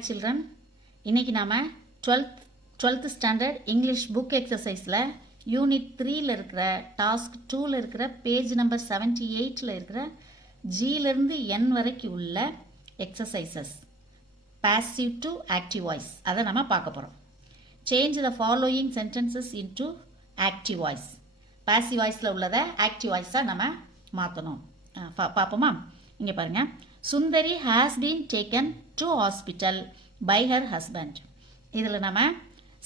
Hi children, இன்றைக்கி நாம் 12th standard English book எக்ஸசைஸில் யூனிட் 3ல் இருக்கிற டாஸ்க் 2ல் இருக்கிற பேஜ் நம்பர் 78ல் இருக்கிற ஜியிலிருந்து என் வரைக்கும் உள்ள exercises passive to active voice அதை நம்ம பார்க்க போகிறோம். Change the following sentences into active voice. Passive வாய்ஸில் உள்ளதை ஆக்டிவ் வாய்ஸாக நம்ம மாற்றணும். பார்ப்போமா? இங்கே பாருங்கள். சுந்தரி has been taken to hospital by her husband. இதில் நம்ம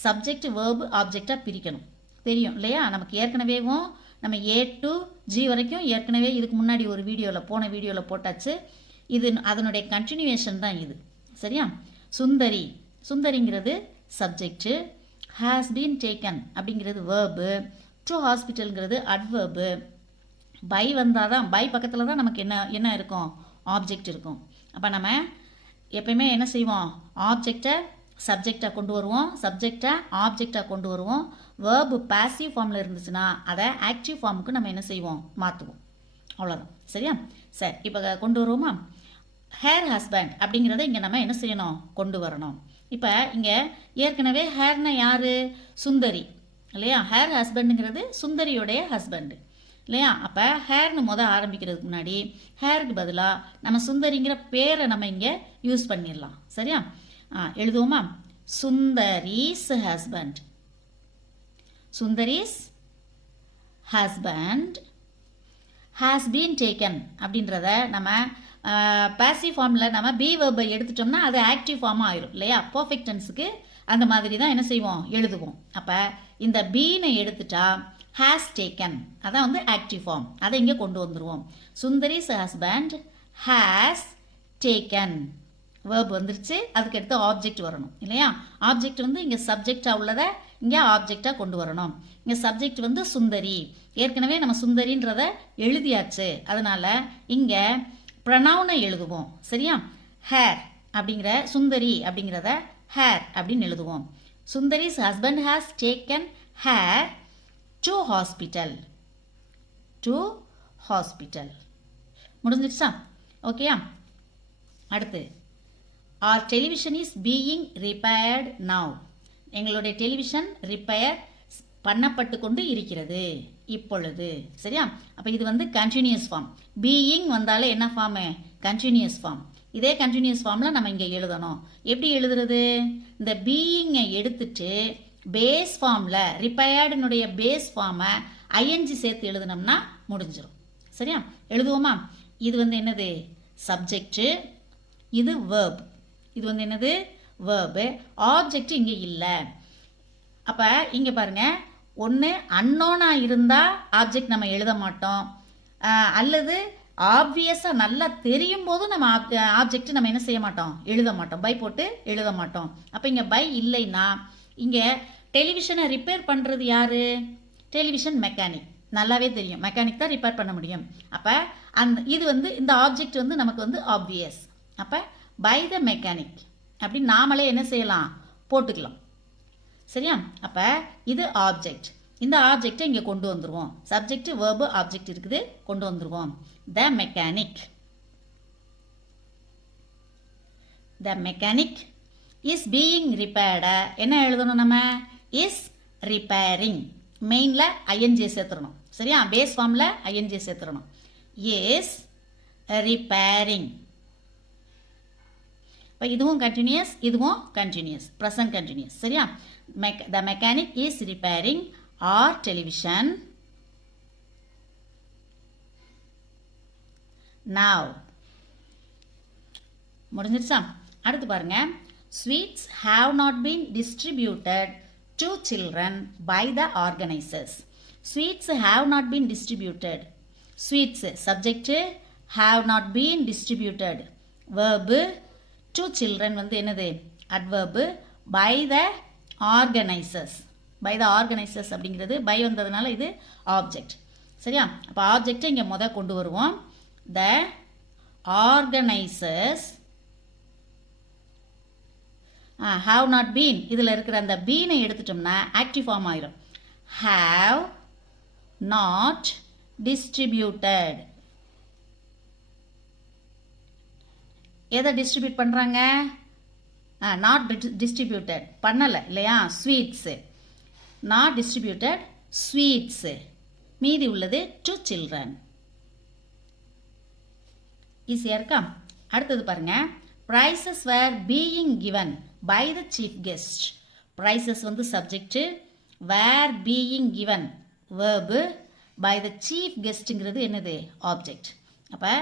சப்ஜெக்ட் வேர்ப் ஆப்ஜெக்டாக பிரிக்கணும். தெரியும் இல்லையா? நமக்கு ஏற்கனவேவும் நம்ம A to G வரைக்கும் ஏற்கனவே இதுக்கு முன்னாடி ஒரு போன வீடியோவில் போட்டாச்சு. இது அதனுடைய கண்டினியூவேஷன் தான் இது. சரியா? சுந்தரிங்கிறது சப்ஜெக்டு, has been taken அப்படிங்கிறது வேர்பு, to hospitalங்கிறது அட்வர்பு. பை வந்தால் தான், பை பக்கத்தில் தான் நமக்கு என்ன இருக்கும்? ஆப்ஜெக்ட் இருக்கும். அப்போ நம்ம எப்பயுமே என்ன செய்வோம்? ஆப்ஜெக்டை சப்ஜெக்டாக கொண்டு வருவோம், சப்ஜெக்டை ஆப்ஜெக்டாக கொண்டு வருவோம். வேர்பு பாசிவ் ஃபார்மில் இருந்துச்சுன்னா அதை ஆக்டிவ் ஃபார்முக்கு நம்ம என்ன செய்வோம்? மாற்றுவோம். அவ்வளோதான். சரியா? சரி, இப்போ கொண்டு வருவோமா? ஹேர் ஹஸ்பண்ட் அப்படிங்கிறத இங்கே நம்ம என்ன செய்யணும்? கொண்டு வரணும். இப்போ இங்கே ஏற்கனவே ஹேர்னா யார்? சுந்தரி இல்லையா? ஹேர் ஹஸ்பண்டுங்கிறது சுந்தரியோடைய ஹஸ்பண்டு இல்லையா? அப்போ ஹேர்னு ஆரம்பிக்கிறதுக்கு முன்னாடி ஹேருக்கு பதிலாக நம்ம சுந்தரிங்கிற பேரை நம்ம இங்கே யூஸ் பண்ணிடலாம். சரியா? எழுதுவோமா? Sundari's husband. Sundari's husband has been taken அப்படின்றத நம்ம பாசிவ் ஃபார்மில் நம்ம பி வேர்பை எடுத்துட்டோம்னா அது ஆக்டிவ் ஃபார்மாக ஆயிரும் இல்லையா? பர்ஃபெக்ட் டென்ஸுக்கு அந்த மாதிரி தான் என்ன செய்வோம்? எழுதுவோம். அப்போ இந்த பீனை எடுத்துட்டா ஹேஸ் டேக்கன், அதான் வந்து ஆக்டிவ் ஃபார்ம். அதை இங்கே கொண்டு வந்துடுவோம். Sundari's husband has taken. Verb வந்துருச்சு, அதுக்கு அடுத்து ஆப்ஜெக்ட் வரணும் இல்லையா? ஆப்ஜெக்ட் வந்து இங்கே சப்ஜெக்டாக உள்ளதை இங்கே ஆப்ஜெக்டாக கொண்டு வரணும். இங்கே சப்ஜெக்ட் வந்து சுந்தரி, ஏற்கனவே நம்ம சுந்தரின்றதை எழுதியாச்சு. அதனால் இங்கே ப்ரனவுனை எழுதுவோம். சரியா? ஹேர் அப்படிங்கிற சுந்தரி அப்படிங்கிறத ஹேர் அப்படின்னு எழுதுவோம். Sundari's husband has taken hair to hospital. முடிஞ்சிருச்சா? ஓகேயா? அடுத்து our television is being repaired now. எங்களுடைய டெலிவிஷன் ரிப்பேர் பண்ணப்பட்டு கொண்டு இருக்கிறது இப்பொழுது. சரியா? அப்போ இது வந்து கண்டினியூஸ் ஃபார்ம். பீயிங் வந்தாலே என்ன ஃபார்மு? Continuous form. இதே கண்டினியூஸ் ஃபார்மில் நம்ம இங்கே எழுதணும். எப்படி எழுதுறது? இந்த பீயிங்கை எடுத்துட்டு பேஸ் ஃபார்மில் ரிப்பேர்டுனுடைய பேஸ் ஃபார்மை ஐஎன்ஜி சேர்த்து எழுதுனோம்னா முடிஞ்சிடும். சரியா? எழுதுவோமா? இது வந்து என்னது? சப்ஜெக்டு, இது வேர்ப். இது வந்து என்னது? வேர்பு. ஆப்ஜெக்ட் இங்கே இல்லை. அப்போ இங்கே பாருங்கள், ஒன்று அன்னோனாக இருந்தால் ஆப்ஜெக்ட் நம்ம எழுத மாட்டோம், அல்லது ஆப்வியஸாக நல்லா தெரியும் போது நம்ம ஆப்ஜெக்ட் நம்ம என்ன செய்ய மாட்டோம்? எழுத மாட்டோம். பை போட்டு எழுத மாட்டோம். அப்போ இங்கே பை இல்லைன்னா இங்கே டெலிவிஷனை ரிப்பேர் பண்ணுறது யார்? Television mechanic. நல்லாவே தெரியும், மெக்கானிக் தான் ரிப்பேர் பண்ண முடியும். அப்போ இது வந்து இந்த ஆப்ஜெக்ட் வந்து நமக்கு வந்து ஆப்வியஸ். அப்போ பை த மெக்கானிக் அப்படின்னு நாமளே என்ன செய்யலாம்? போட்டுக்கலாம். சரியா? அப்போ இது ஆப்ஜெக்ட். இந்த ஆப்ஜெக்டை இங்கே கொண்டு வந்துடுவோம். சப்ஜெக்ட் வேர்பு ஆப்ஜெக்ட் இருக்குது, கொண்டு வந்துடுவோம். த mechanic. The mechanic is being repaired. என்ன எழுதணும் நம்ம? Is repairing. மெயினில் ஐஎன்ஜி சேர்த்துடணும். சரியா? பேஸ் ஃபார்மில் ஐஎன்ஜி சேர்த்துடணும். Is repairing. இப்போ இதுவும் கண்டினியூஸ், இதுவும் கண்டினியூஸ், ப்ரெசன்ட் கண்டினியூஸ். சரியா? The mechanic is repairing our television now. முடிஞ்சிருச்சா? அடுத்து பாருங்க. Sweets have not been distributed to children by the organizers. Sweets have not been distributed. Sweets subject, have not been distributed. Verb to children வந்து என்னது? adverb. by the organizers. by the organizers அப்படிங்கிறது by வந்ததுனால இது object. சரியா? அப்போ ஆப்ஜெக்டை இங்கே கொண்டு வருவோம். the organizers have not been, இதில் இருக்கிற அந்த பீனை எடுத்துட்டோம்னா ஆக்டிவ் ஃபார்ம் ஆயிரும். have not distributed. எதை டிஸ்ட்ரிபியூட் பண்ணுறாங்க? நாட் டிஸ்ட்ரிபியூட்டட் பண்ணலை இல்லையா, ஸ்வீட்ஸு, நாட் டிஸ்ட்ரிபியூட்டட் ஸ்வீட்ஸு. மீதி உள்ளது டு சில்ட்ரன். ஈஸியாக இருக்கா? அடுத்தது பாருங்க, prizes were being given by the chief guest. Prizes வந்து subject, were being given verb, by the chief கெஸ்ட்டுங்கிறது என்னது, ஆப்ஜெக்ட். அப்போ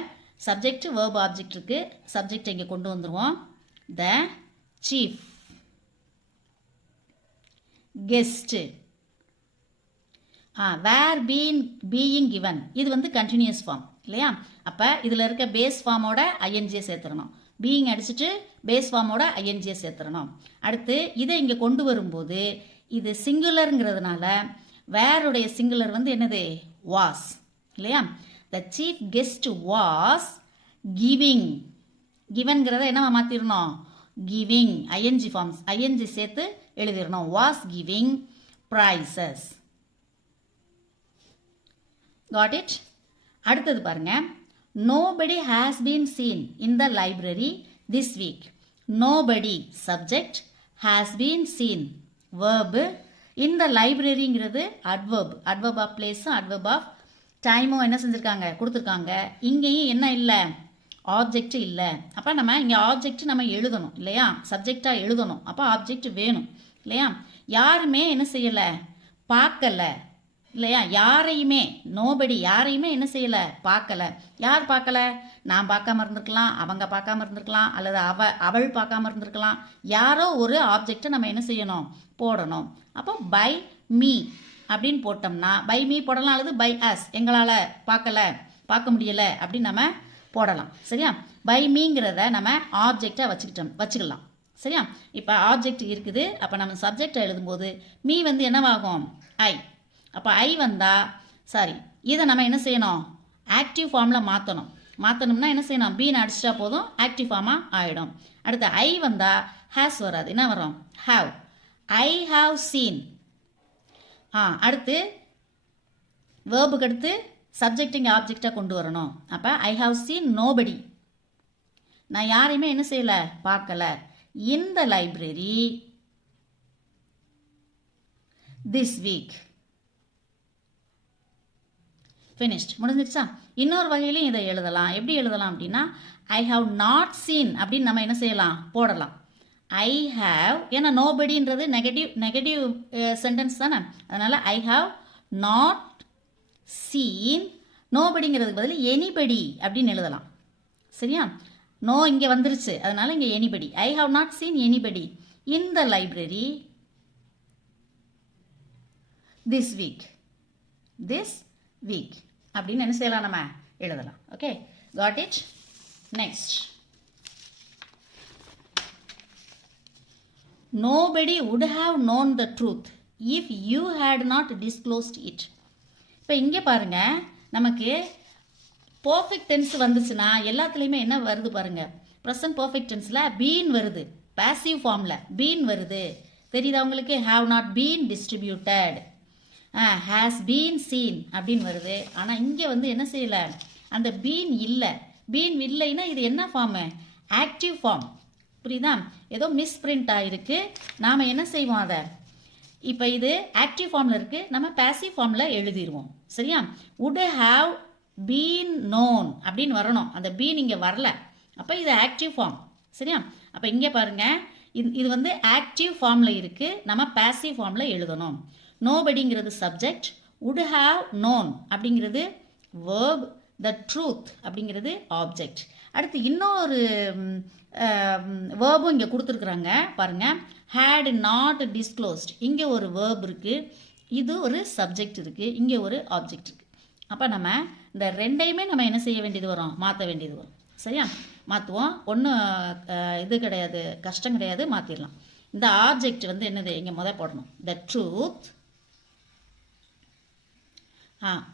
சப்ஜெக்ட் வேர்பு ஆப்ஜெக்ட் இருக்கு, சப்ஜெக்ட் இங்கே கொண்டு வந்துடுவோம். The chief guest, were being given, இது வந்து கண்டினியூஸ் ஃபார்ம் இல்லையா. அப்போ இதில் இருக்க பேஸ் ஃபார்மோட ஐஎன்ஜியை சேர்த்துடணும். பீயிங் அடிச்சுட்டு பேஸ் ஃபார்மோட ஐஎன்ஜியை சேர்த்துடணும். அடுத்து இதை இங்கே கொண்டு வரும்போது இது சிங்குலருங்கிறதுனால வேருடைய சிங்குலர் வந்து என்னது, வாஸ் இல்லையா. The chief guest was giving. கிவன்கிறத என்னவா மாற்றிடணும், கிவிங், ஐஎன்ஜி ஃபார்ம்ஸ், ஐஎன்ஜி சேர்த்து எழுதிடணும். Was giving prizes. Got it? அடுத்தது பாருங்க, nobody has been seen in the library this week. nobody subject, has been seen verb, in the libraryங்கிறது adverb, adverb of place, adverb of time என்ன செஞ்சிருக்காங்க, கொடுத்துருக்காங்க. இங்கேயும் என்ன இல்லை, ஆப்ஜெக்ட் இல்லை. அப்போ நம்ம இங்கே ஆப்ஜெக்ட் நம்ம எழுதணும் இல்லையா, சப்ஜெக்டாக எழுதணும். அப்போ ஆப்ஜெக்ட் வேணும் இல்லையா. யாருமே என்ன செய்யலை, பார்க்கலை இல்லையா, யாரையுமே, நோபடி யாரையுமே என்ன செய்யலை, பார்க்கல. யார் பார்க்கல, நான் பார்க்காம இருந்திருக்கலாம், அவங்க பார்க்காம இருந்திருக்கலாம், அல்லது அவள் பார்க்காம இருந்திருக்கலாம். யாரோ ஒரு ஆப்ஜெக்டை நம்ம என்ன செய்யணும், போடணும். அப்போ பை மீ அப்படின்னு போட்டோம்னா, பை மீ போடலாம், அல்லது பை அஸ், எங்களால் பார்க்க முடியலை அப்படின்னு நம்ம போடலாம். சரியா, பை மீங்கிறத நம்ம ஆப்ஜெக்டை வச்சுக்கலாம். சரியா, இப்போ ஆப்ஜெக்ட் இருக்குது. அப்போ நம்ம சப்ஜெக்டை எழுதும்போது மீ வந்து என்னவாகும், ஐ. அப்போ ஐ வந்தால் இதை நம்ம என்ன செய்யணும், ஆக்டிவ் ஃபார்மில் மாற்றணும்னா என்ன செய்யணும், பீன் அடிச்சிட்டா போதும், ஆக்டிவ் ஃபார்மாக ஆகிடும். அடுத்து ஐ வந்தால் ஹேஸ் வராது, என்ன வரும், ஹாவ். I have seen. அடுத்து வேர்புக்கு அடுத்து சப்ஜெக்ட் இங்கே ஆப்ஜெக்டாக கொண்டு வரணும். அப்போ ஐ ஹாவ் சீன் நோபடி, நான் யாரையுமே என்ன செய்யலை, பார்க்கல. In the library this week. Finished, முடிஞ்சிருச்சா. இன்னொரு வகையிலையும் இதை எழுதலாம். எப்படி எழுதலாம் அப்படின்னா, ஐ ஹாவ் நாட் சீன் அப்படின்னு நம்ம என்ன செய்யலாம், போடலாம். ஐ ஹாவ், ஏன்னா நோபடின்றது நெகட்டிவ் சென்டென்ஸ் தானே, அதனால் ஐ ஹாவ் நாட் சீன். நோபடிங்கிறதுக்கு பதில் எனிபடி அப்படின்னு எழுதலாம். சரியா, நோ இங்கே வந்துருச்சு, அதனால் இங்கே anybody. I have not seen anybody in the library this week அப்படின்னு என்ன செய்யலாம், நம்ம எழுதலாம். Okay, got it. Next, nobody would have known the truth if you had not disclosed it. இப்போ இங்கே பாருங்க, நமக்கு பர்ஃபெக்ட் டென்ஸ் வந்துச்சுன்னா எல்லாத்துலேயுமே என்ன வருது பாருங்க, ப்ரெசன்ட் பர்ஃபெக்ட் டென்ஸில் பீன் வருது, பாசிவ் ஃபார்மில் பீன் வருது. தெரியுதா உங்களுக்கு, have not been distributed, has been scene அப்படின்னு வருது. ஆனால் இங்கே வந்து என்ன செய்யலை, அந்த பீன் இல்லை. பீன் இல்லைன்னா இது என்ன ஃபார்மு, ஆக்டிவ் ஃபார்ம். புரியுதா, ஏதோ மிஸ் பிரிண்ட் ஆகிருக்கு. நாம் என்ன செய்வோம், அதை இப்போ இது ஆக்டிவ் ஃபார்மில் இருக்குது, நம்ம பாசிவ் ஃபார்மில் எழுதிடுவோம். சரியா, would have been known அப்படின்னு வரணும். அந்த பீன் இங்கே வரல, அப்போ இது ஆக்டிவ் ஃபார்ம். சரியா, அப்போ இங்கே பாருங்கள், இது வந்து ஆக்டிவ் ஃபார்மில் இருக்குது, நம்ம பாசிவ் ஃபார்மில் எழுதணும். நோபடிங்கிறது சப்ஜெக்ட், would have known அப்படிங்கிறது வேர்ப், the truth அப்படிங்கிறது ஆப்ஜெக்ட். அடுத்து இன்னொரு வேர்பும் இங்கே கொடுத்துருக்குறாங்க பாருங்க, had not disclosed. இங்கே ஒரு வேர்ப் இருக்குது, இது ஒரு சப்ஜெக்ட் இருக்குது, இங்கே ஒரு ஆப்ஜெக்ட் இருக்குது. அப்போ நம்ம இந்த ரெண்டையுமே நம்ம என்ன செய்ய வேண்டியது வரும், மாற்ற வேண்டியது வரும். சரியா, மாற்றுவோம். ஒன்றும் இது கிடையாது, கஷ்டம் கிடையாது, மாற்றிடலாம். இந்த ஆப்ஜெக்ட் வந்து என்னது, இங்கே போடணும், the truth.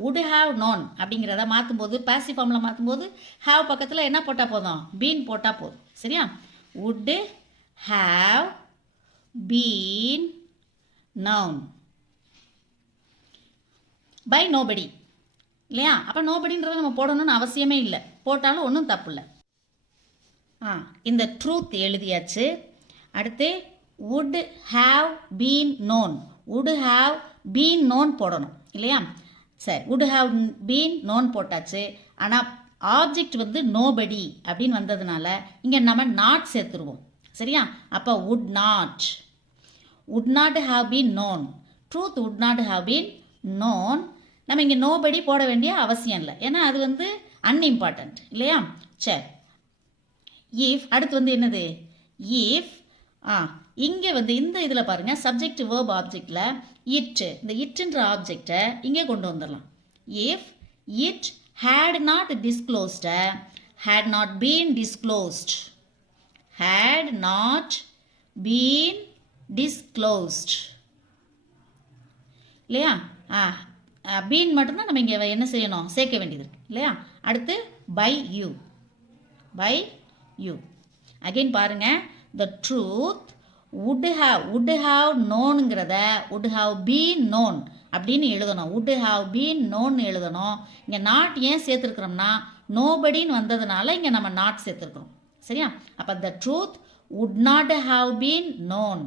would have known அப்படிங்கிறத மாற்றும்போது, பாசிவ் ஃபார்மில் மாற்றும்போது ஹாவ் பக்கத்தில் என்ன போட்டால் போதும், பீன் போட்டால் போதும். சரியா, would have been known by nobody இல்லையா. அப்போ நோபடின்றத நம்ம போடணும்னு அவசியமே இல்லை, போட்டாலும் ஒன்றும் தப்பு இல்லை. இந்த ட்ரூத் எழுதியாச்சு. அடுத்து would have been known. would have been known போடணும் இல்லையா? சரி, would have been known போட்டாச்சு. ஆனால் ஆப்ஜெக்ட் வந்து nobody அப்படின்னு வந்ததுனால இங்கே நம்ம not சேர்த்துருவோம். சரியா? அப்போ would not have been known. truth would not have been known. நம்ம இங்கே nobody போட வேண்டிய அவசியம் இல்லை, ஏன்னா அது வந்து அன்இம்பார்ட்டன்ட் இல்லையா? சரி, if அடுத்து வந்து என்னது? if இங்கே வந்து இந்த இதில் பாருங்கள், சப்ஜெக்ட் வேர்ப் ஆப்ஜெக்டில் இட், இந்த இட்ன்ற ஆப்ஜெக்டை இங்கே கொண்டு வந்துடலாம். if it had not disclosed, had not been disclosed, had not been disclosed இல்லையா? பீன் மட்டும்தான் நம்ம இங்கே என்ன செய்யணும், சேர்க்க வேண்டியது இருக்கு இல்லையா? அடுத்து பை யூ அகெயின் பாருங்க, the truth would have knownங்கிறத would have been known அப்படின்னு எழுதணும். would have been known எழுதணும். இங்கே நாட் ஏன் சேர்த்துருக்குறோம்னா நோபடின்னு வந்ததுனால இங்கே நம்ம நாட் சேர்த்துருக்குறோம். சரியா? அப்போ the truth would not have been known,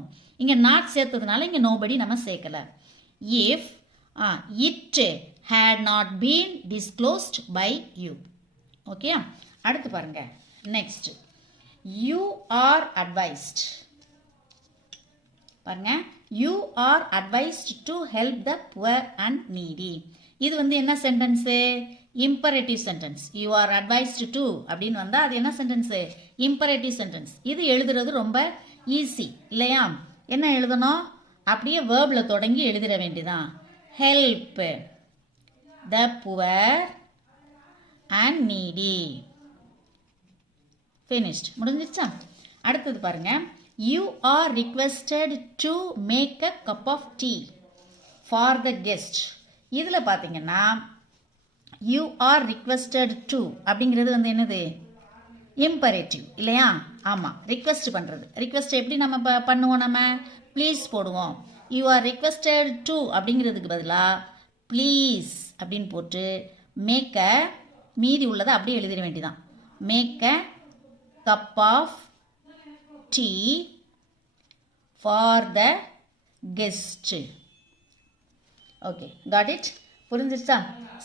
இங்கே நாட் சேர்த்ததுனால இங்கே நோபடி நம்ம சேர்க்கலை. if it had not been disclosed by you. Okay, அடுத்து பாருங்க, நெக்ஸ்ட் you are advised. பாருங்க, you are advised to help the poor and needy. இது வந்து என்ன sentence? Imperative sentence. you are advised to அப்படின்னு வந்தால் அது என்ன சென்டென்ஸு? Imperative sentence. இது எழுதுறது ரொம்ப ஈஸி இல்லையா? என்ன எழுதணும்? அப்படியே வேர்பில் தொடங்கி எழுதிட வேண்டியதான். help the poor and needy. finished. முடிஞ்சிருச்சா? அடுத்தது பாருங்க, you are requested to make a cup of tea for the guest. இதில் பார்த்தீங்கன்னா you are requested to அப்படிங்கிறது வந்து என்னது? இம்பரேட்டிவ் இல்லையா? ஆமாம், ரிக்வெஸ்ட் பண்ணுறது. ரிக்வெஸ்ட் எப்படி நம்ம பண்ணுவோம்? நம்ம ப்ளீஸ் போடுவோம். you are requested to அப்படிங்கிறதுக்கு பதிலாக ப்ளீஸ் அப்படின்னு போட்டு மேக் அ, மீதி உள்ளதை அப்படியே எழுதிட வேண்டியதான். Make a cup of tea for the guest. Okay, got it? புரிஞ்சிருச்சா?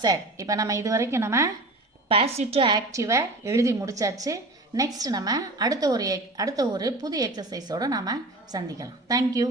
சரி, இப்போ நம்ம இது வரைக்கும் நம்ம பாசிவ் டு ஆக்டிவை எழுதி முடிச்சாச்சு. நெக்ஸ்ட் நம்ம அடுத்த ஒரு புது எக்ஸசைஸோடு நாம் சந்திக்கலாம். தேங்க்யூ.